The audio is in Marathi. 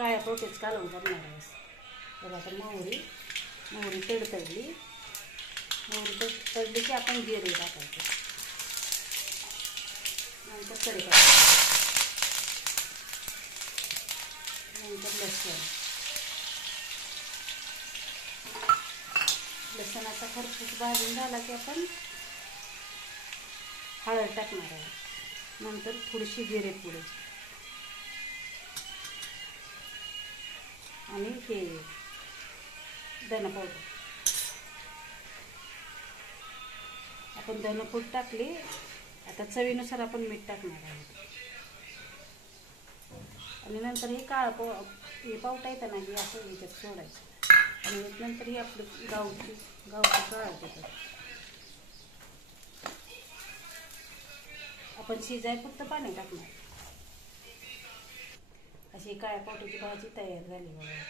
काळ्या पोटेच कालवून करणार आहे. तर आता मोहरी तडतडली. मोहरी तडली की आपण जिरे टाकायचे. नंतर कढीपत्ता, नंतर लसणाचा खरपूस भाजून झाला की आपण हळद टाकणार आहे. नंतर थोडीशी जिरे पुड आणि हे धना पावडर. आपण धनपूड टाकली. आता चवीनुसार आपण मीठ टाकणार आहोत. आणि नंतर हे हे पावटा येतं ना, हे असं याच्यात सोडायचं. आणि नंतर ही आपलं गावची काळं देतात. आपण शिजाय फक्त पाणी टाकणार. अशी काळ्या पावट्याची भाजी तयार झाली बघा.